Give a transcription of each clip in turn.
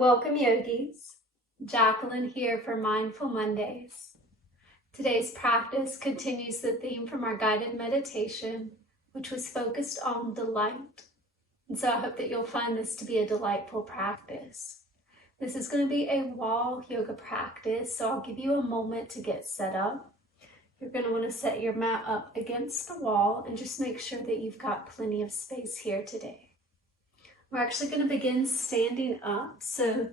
Welcome yogis, Jacqueline here for Mindful Mondays. Today's practice continues the theme from our guided meditation, which was focused on delight. And so I hope that you'll find this to be a delightful practice. This is going to be a wall yoga practice, so I'll give you a moment to get set up. You're going to want to set your mat up against the wall and just make sure that you've got plenty of space here today. We're actually going to begin standing up. So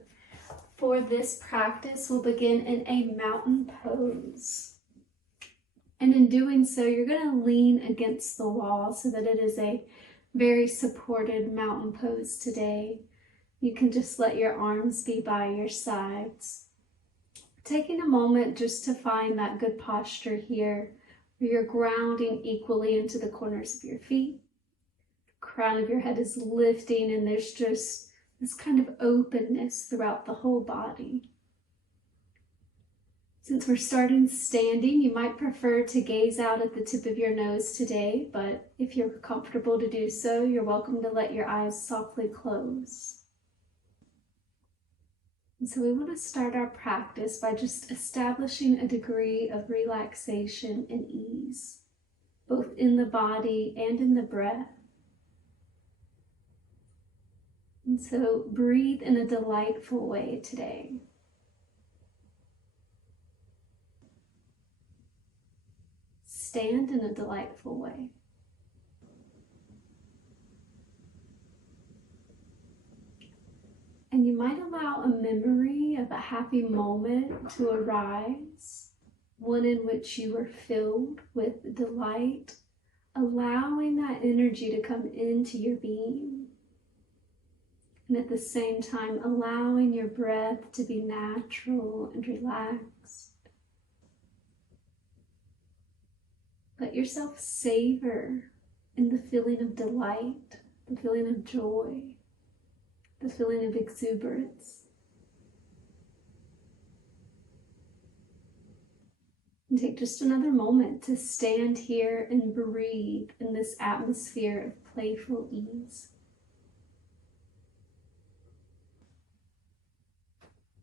for this practice, we'll begin in a mountain pose. And in doing so, you're going to lean against the wall so that it is a very supported mountain pose today. You can just let your arms be by your sides. Taking a moment just to find that good posture here, where you're grounding equally into the corners of your feet. Crown of your head is lifting and there's just this kind of openness throughout the whole body. Since we're starting standing, you might prefer to gaze out at the tip of your nose today, but if you're comfortable to do so, you're welcome to let your eyes softly close. And so we want to start our practice by just establishing a degree of relaxation and ease, both in the body and in the breath. And so breathe in a delightful way today. Stand in a delightful way. And you might allow a memory of a happy moment to arise, one in which you were filled with delight, allowing that energy to come into your being. And at the same time, allowing your breath to be natural and relaxed. Let yourself savor in the feeling of delight, the feeling of joy, the feeling of exuberance. And take just another moment to stand here and breathe in this atmosphere of playful ease.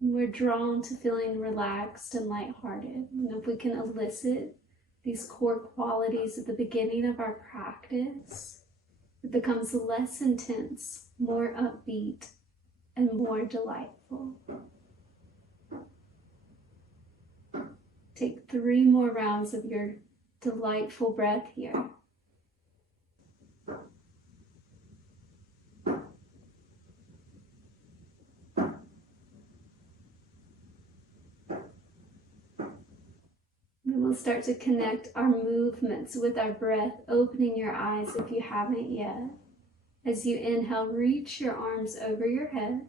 We're drawn to feeling relaxed and lighthearted. And if we can elicit these core qualities at the beginning of our practice, it becomes less intense, more upbeat, and more delightful. Take 3 more rounds of your delightful breath here. Then we'll start to connect our movements with our breath, opening your eyes if you haven't yet. As you inhale, reach your arms over your head.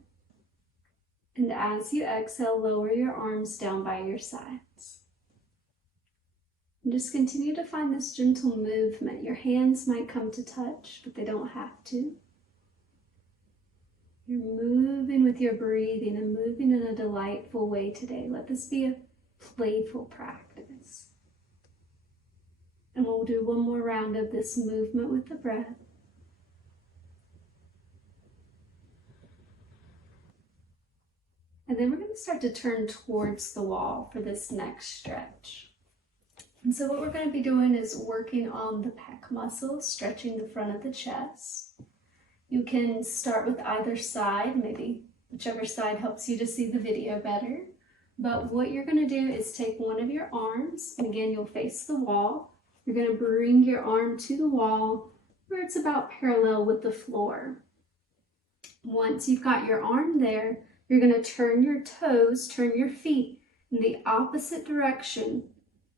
And as you exhale, lower your arms down by your sides. And just continue to find this gentle movement. Your hands might come to touch, but they don't have to. You're moving with your breathing and moving in a delightful way today. Let this be a playful practice. And we'll do one more round of this movement with the breath. And then we're going to start to turn towards the wall for this next stretch. And so what we're going to be doing is working on the pec muscles, stretching the front of the chest. You can start with either side, maybe whichever side helps you to see the video better. But what you're going to do is take one of your arms, and again, you'll face the wall. You're going to bring your arm to the wall where it's about parallel with the floor. Once you've got your arm there, you're going to turn your toes, turn your feet in the opposite direction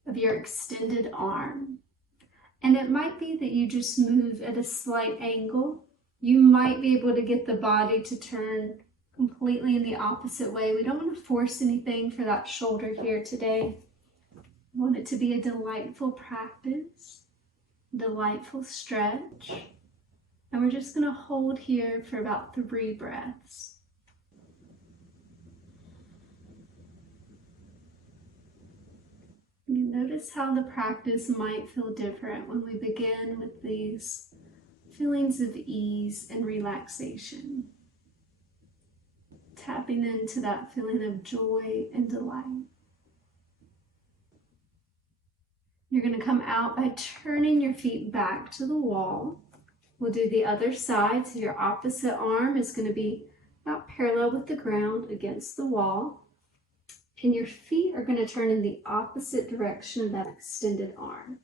of your extended arm. And it might be that you just move at a slight angle. You might be able to get the body to turn completely in the opposite way. We don't want to force anything for that shoulder here today. We want it to be a delightful practice, delightful stretch. And we're just going to hold here for about 3 breaths. You notice how the practice might feel different when we begin with these feelings of ease and relaxation. tapping into that feeling of joy and delight. You're going to come out by turning your feet back to the wall. We'll do the other side, so your opposite arm is going to be about parallel with the ground against the wall. And your feet are going to turn in the opposite direction of that extended arm.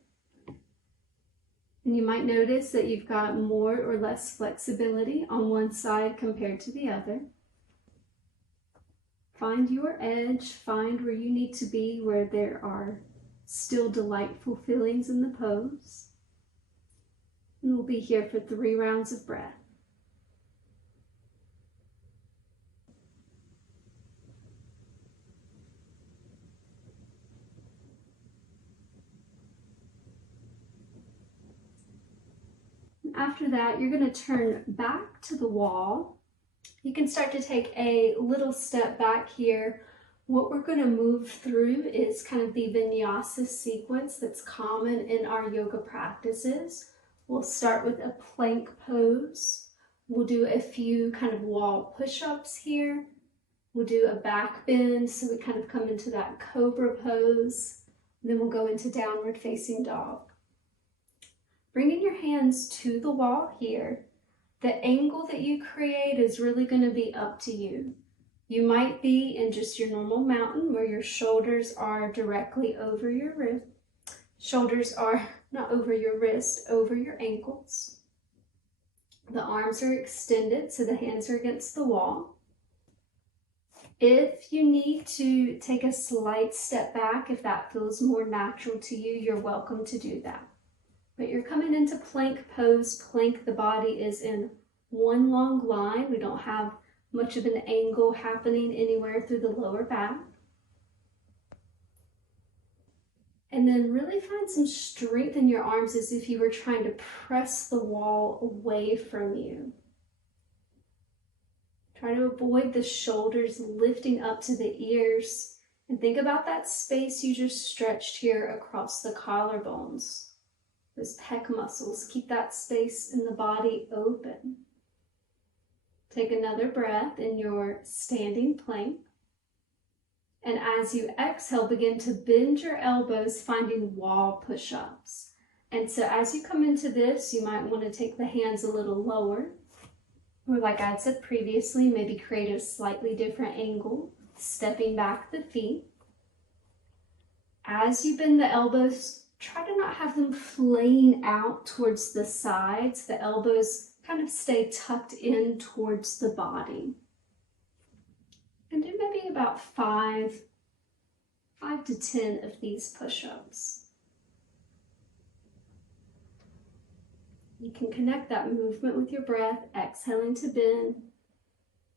And you might notice that you've got more or less flexibility on one side compared to the other. Find your edge, find where you need to be, where there are still delightful feelings in the pose. And we'll be here for 3 rounds of breath. After that, you're going to turn back to the wall. You can start to take a little step back here. What we're going to move through is kind of the vinyasa sequence that's common in our yoga practices. We'll start with a plank pose. We'll do a few kind of wall push-ups here. We'll do a back bend, so we kind of come into that cobra pose. Then we'll go into downward facing dog. Bringing your hands to the wall here. The angle that you create is really going to be up to you. You might be in just your normal mountain where your shoulders are directly over your wrist. Shoulders are not over your wrist, over your ankles. The arms are extended, so the hands are against the wall. If you need to take a slight step back, if that feels more natural to you, you're welcome to do that. But you're coming into plank pose. Plank, the body is in one long line. We don't have much of an angle happening anywhere through the lower back. And then really find some strength in your arms as if you were trying to press the wall away from you. Try to avoid the shoulders lifting up to the ears. And think about that space you just stretched here across the collarbones. Those pec muscles, keep that space in the body open. Take another breath in your standing plank. And as you exhale, begin to bend your elbows, finding wall push-ups. And so as you come into this, you might want to take the hands a little lower. Or like I said previously, maybe create a slightly different angle, stepping back the feet. As you bend the elbows, try to not have them flaying out towards the sides. The elbows kind of stay tucked in towards the body. And do maybe about 5 to 10 of these push-ups. You can connect that movement with your breath, exhaling to bend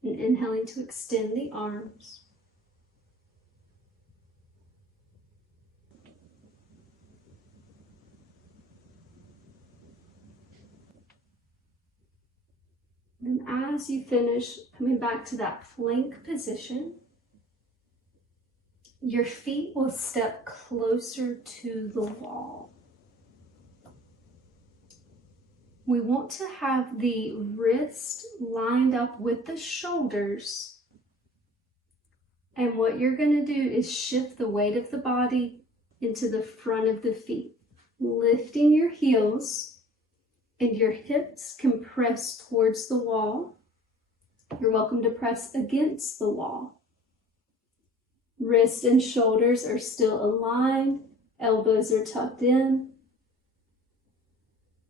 and inhaling to extend the arms. And as you finish, coming back to that plank position, your feet will step closer to the wall. We want to have the wrist lined up with the shoulders. And what you're going to do is shift the weight of the body into the front of the feet, lifting your heels. And your hips can press towards the wall. You're welcome to press against the wall. Wrist and shoulders are still aligned. Elbows are tucked in.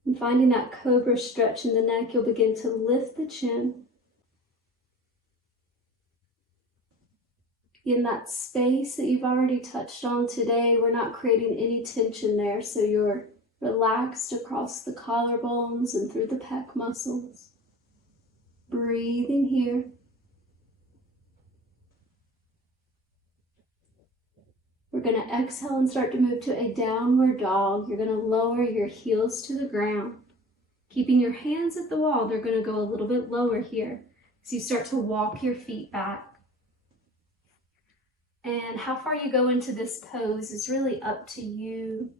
And finding that cobra stretch in the neck, you'll begin to lift the chin. In that space that you've already touched on today, we're not creating any tension there, so you're relaxed across the collarbones and through the pec muscles. Breathing here. We're going to exhale and start to move to a downward dog. You're going to lower your heels to the ground. Keeping your hands at the wall, they're going to go a little bit lower here. So you start to walk your feet back. And how far you go into this pose is really up to you.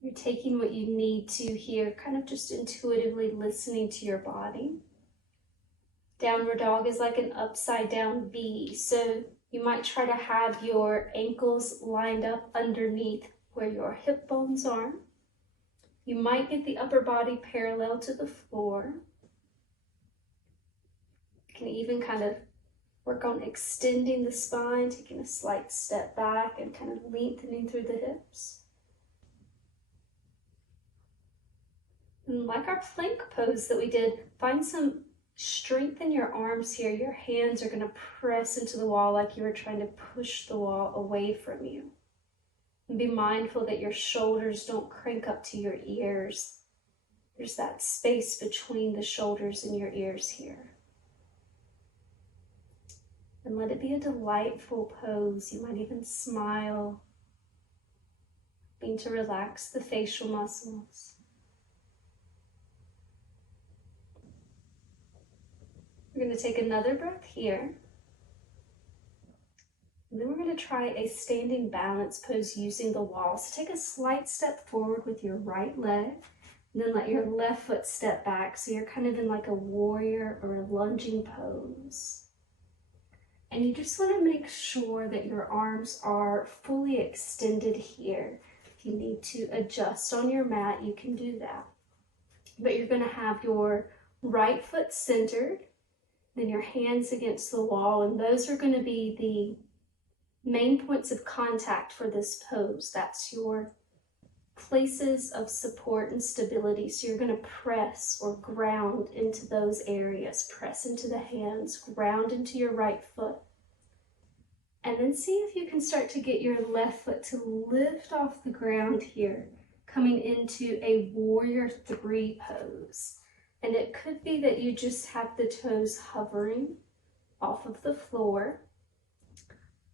You're taking what you need to here, kind of just intuitively listening to your body. Downward dog is like an upside down V. So you might try to have your ankles lined up underneath where your hip bones are. You might get the upper body parallel to the floor. You can even kind of work on extending the spine, taking a slight step back and kind of lengthening through the hips. And like our plank pose that we did, find some strength in your arms here. Your hands are going to press into the wall like you were trying to push the wall away from you. And be mindful that your shoulders don't crank up to your ears. There's that space between the shoulders and your ears here. And let it be a delightful pose. You might even smile, being to relax the facial muscles. We're going to take another breath here. And then we're going to try a standing balance pose using the wall. So take a slight step forward with your right leg, and then let your left foot step back. So you're kind of in like a warrior or a lunging pose. And you just want to make sure that your arms are fully extended here. If you need to adjust on your mat, you can do that. But you're going to have your right foot centered, then your hands against the wall, and those are going to be the main points of contact for this pose. That's your places of support and stability. So you're going to press or ground into those areas. Press into the hands, ground into your right foot. And then see if you can start to get your left foot to lift off the ground here, coming into a warrior 3 pose. And it could be that you just have the toes hovering off of the floor.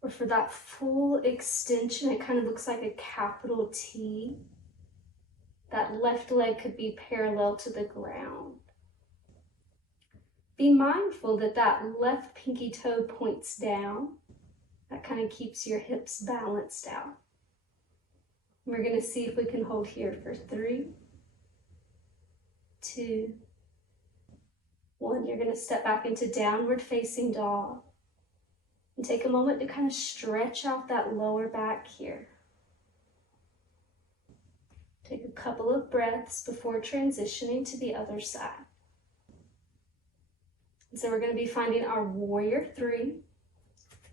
Or for that full extension, it kind of looks like a capital T. That left leg could be parallel to the ground. Be mindful that that left pinky toe points down. That kind of keeps your hips balanced out. We're going to see if we can hold here for 3, 2, 1. You're going to step back into downward facing dog. And take a moment to kind of stretch out that lower back here. Take a couple of breaths before transitioning to the other side. And so we're going to be finding our warrior 3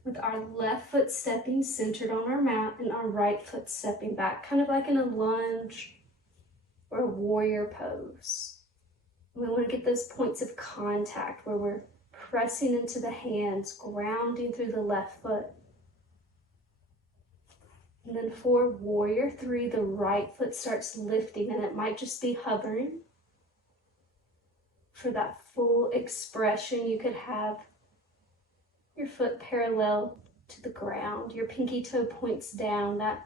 with our left foot stepping centered on our mat and our right foot stepping back, kind of like in a lunge or a warrior pose. And we want to get those points of contact where we're pressing into the hands, grounding through the left foot. And then for warrior 3, the right foot starts lifting, and it might just be hovering. For that full expression, you could have your foot parallel to the ground. Your pinky toe points down. That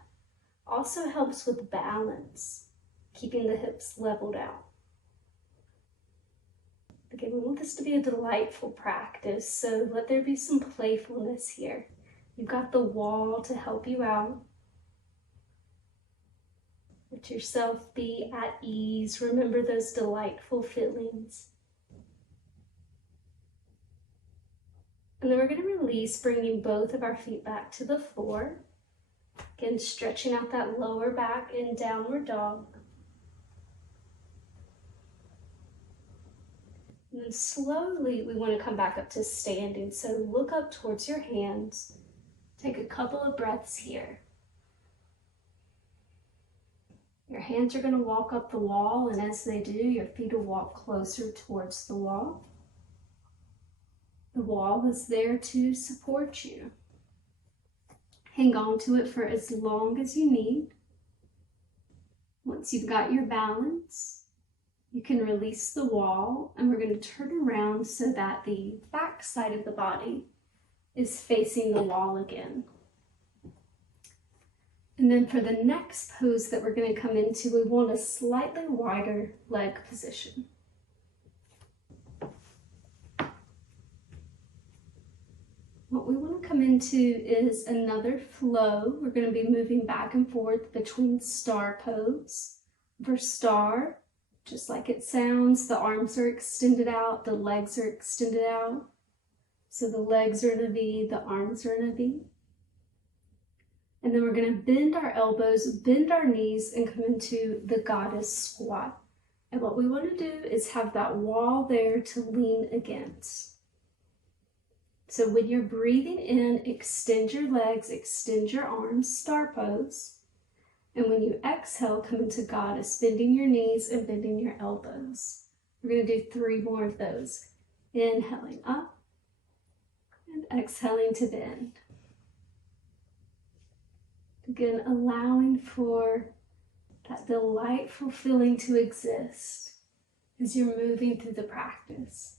also helps with balance, keeping the hips leveled out. Again, we want this to be a delightful practice, so let there be some playfulness here. You've got the wall to help you out. Let yourself be at ease. Remember those delightful feelings. And then we're going to release, bringing both of our feet back to the floor. Again, stretching out that lower back in downward dog. And then slowly we want to come back up to standing. So look up towards your hands. Take a couple of breaths here. Your hands are going to walk up the wall, and as they do, your feet will walk closer towards the wall. The wall is there to support you. Hang on to it for as long as you need. Once you've got your balance, you can release the wall, and we're going to turn around so that the back side of the body is facing the wall again. And then for the next pose that we're going to come into, we want a slightly wider leg position. What we want to come into is another flow. We're going to be moving back and forth between star pose. For star, Just like it sounds, the arms are extended out, the legs are extended out. So the legs are in a V, the arms are in a V. And then we're going to bend our elbows, bend our knees, and come into the goddess squat. And what we want to do is have that wall there to lean against. So when you're breathing in, extend your legs, extend your arms, star pose. And when you exhale, come into goddess, bending your knees and bending your elbows. We're going to do 3 more of those. Inhaling up and exhaling to bend. Again, allowing for that delightful feeling to exist as you're moving through the practice.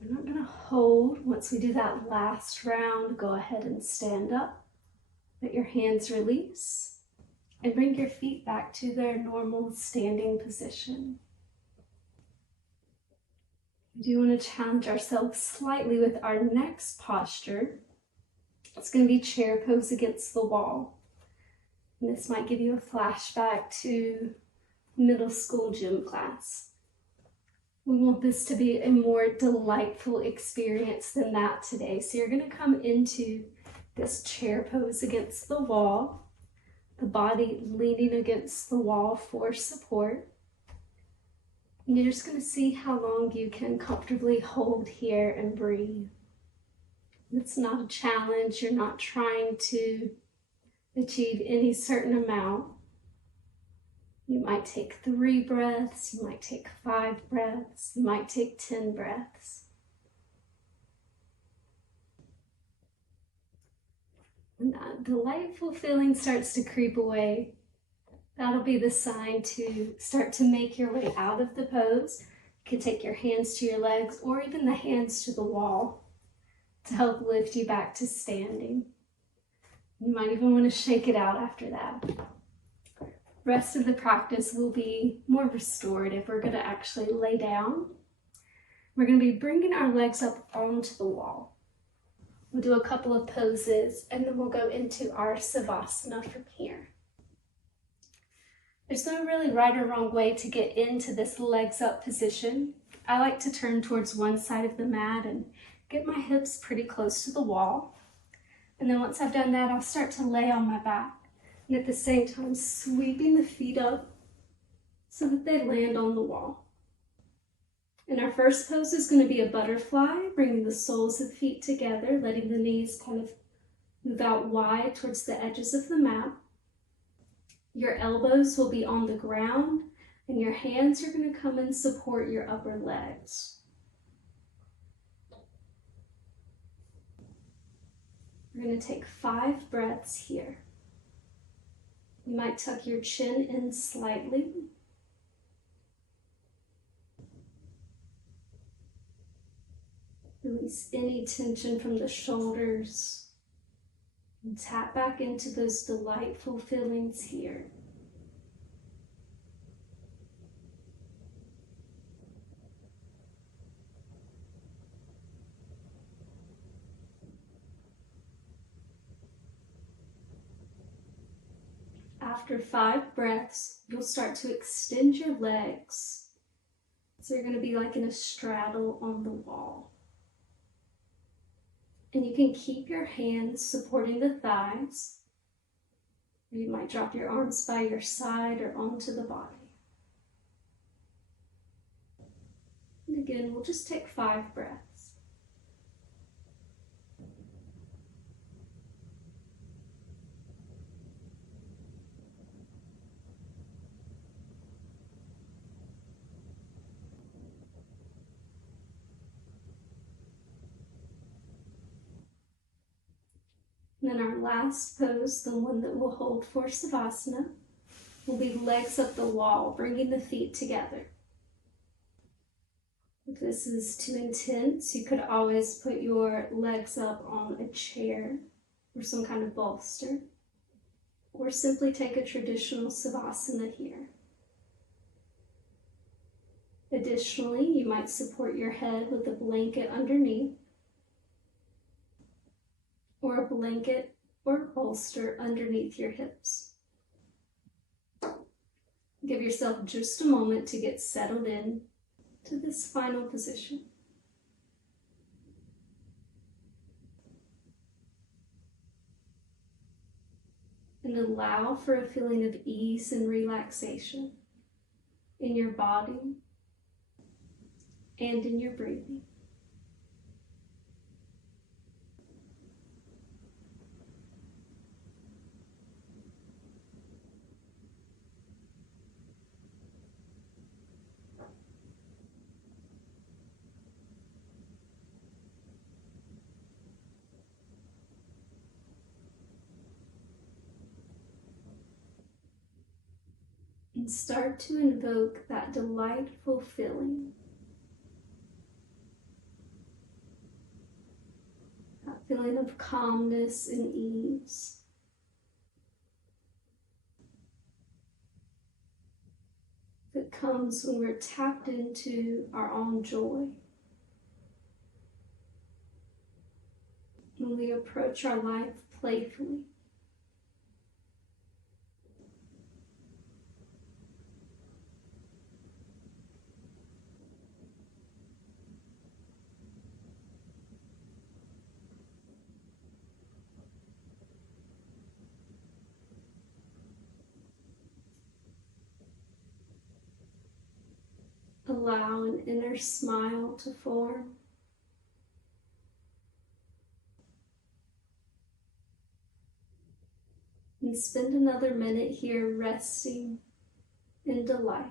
We're not going to hold. Once we do that last round, go ahead and stand up. Let your hands release and bring your feet back to their normal standing position. We do want to challenge ourselves slightly with our next posture. It's going to be chair pose against the wall. And this might give you a flashback to middle school gym class. We want this to be a more delightful experience than that today. So you're going to come into this chair pose against the wall, the body leaning against the wall for support. And you're just going to see how long you can comfortably hold here and breathe. It's not a challenge. You're not trying to achieve any certain amount. You might take 3 breaths, you might take 5 breaths, you might take 10 breaths. When that delightful feeling starts to creep away, that'll be the sign to start to make your way out of the pose. You can take your hands to your legs or even the hands to the wall to help lift you back to standing. You might even want to shake it out after that. Rest of the practice will be more restorative. We're going to actually lay down. We're going to be bringing our legs up onto the wall. We'll do a couple of poses and then we'll go into our savasana from here. There's no really right or wrong way to get into this legs up position. I like to turn towards one side of the mat and get my hips pretty close to the wall. And then once I've done that, I'll start to lay on my back. And at the same time, sweeping the feet up so that they land on the wall. And our first pose is going to be a butterfly, bringing the soles of the feet together, letting the knees kind of move out wide towards the edges of the mat. Your elbows will be on the ground, and your hands are going to come and support your upper legs. We're going to take 5 breaths here. You might tuck your chin in slightly. Release any tension from the shoulders and tap back into those delightful feelings here. After 5 breaths, you'll start to extend your legs. So you're going to be like in a straddle on the wall. And you can keep your hands supporting the thighs. Or you might drop your arms by your side or onto the body. And again, we'll just take 5 breaths. And then our last pose, the one that we'll hold for savasana, will be legs up the wall, bringing the feet together. If this is too intense, you could always put your legs up on a chair or some kind of bolster, or simply take a traditional savasana here. Additionally, you might support your head with a blanket underneath, or a blanket or bolster underneath your hips. Give yourself just a moment to get settled in to this final position. And allow for a feeling of ease and relaxation in your body and in your breathing. And start to invoke that delightful feeling. That feeling of calmness and ease. That comes when we're tapped into our own joy. When we approach our life playfully. Allow an inner smile to form. And spend another minute here resting in delight.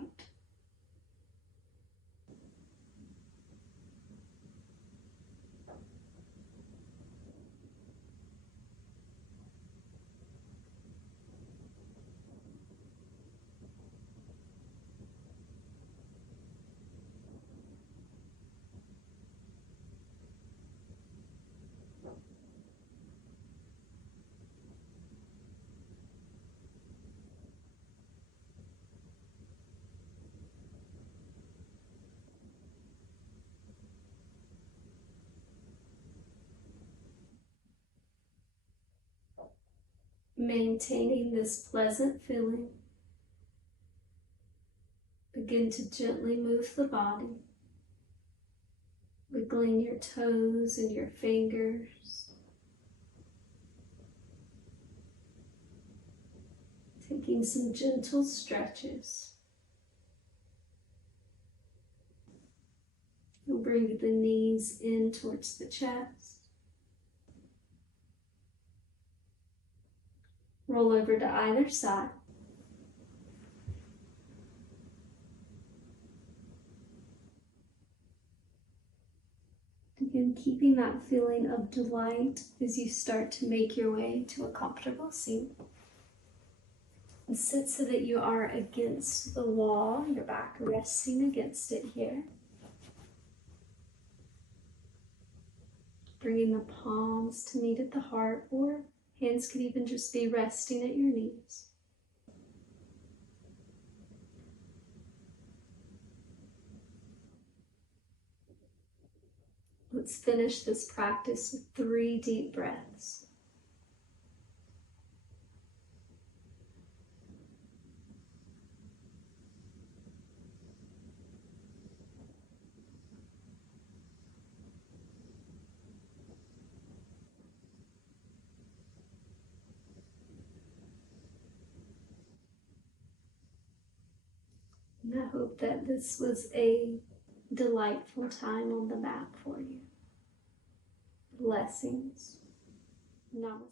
Maintaining this pleasant feeling, begin to gently move the body, wiggling your toes and your fingers, taking some gentle stretches. You'll bring the knees in towards the chest. Roll over to either side. Again, keeping that feeling of delight as you start to make your way to a comfortable seat. And sit so that you are against the wall, your back resting against it here. Bringing the palms to meet at the heart, or hands could even just be resting at your knees. Let's finish this practice with 3 deep breaths. And I hope that this was a delightful time on the mat for you. Blessings. Namaste.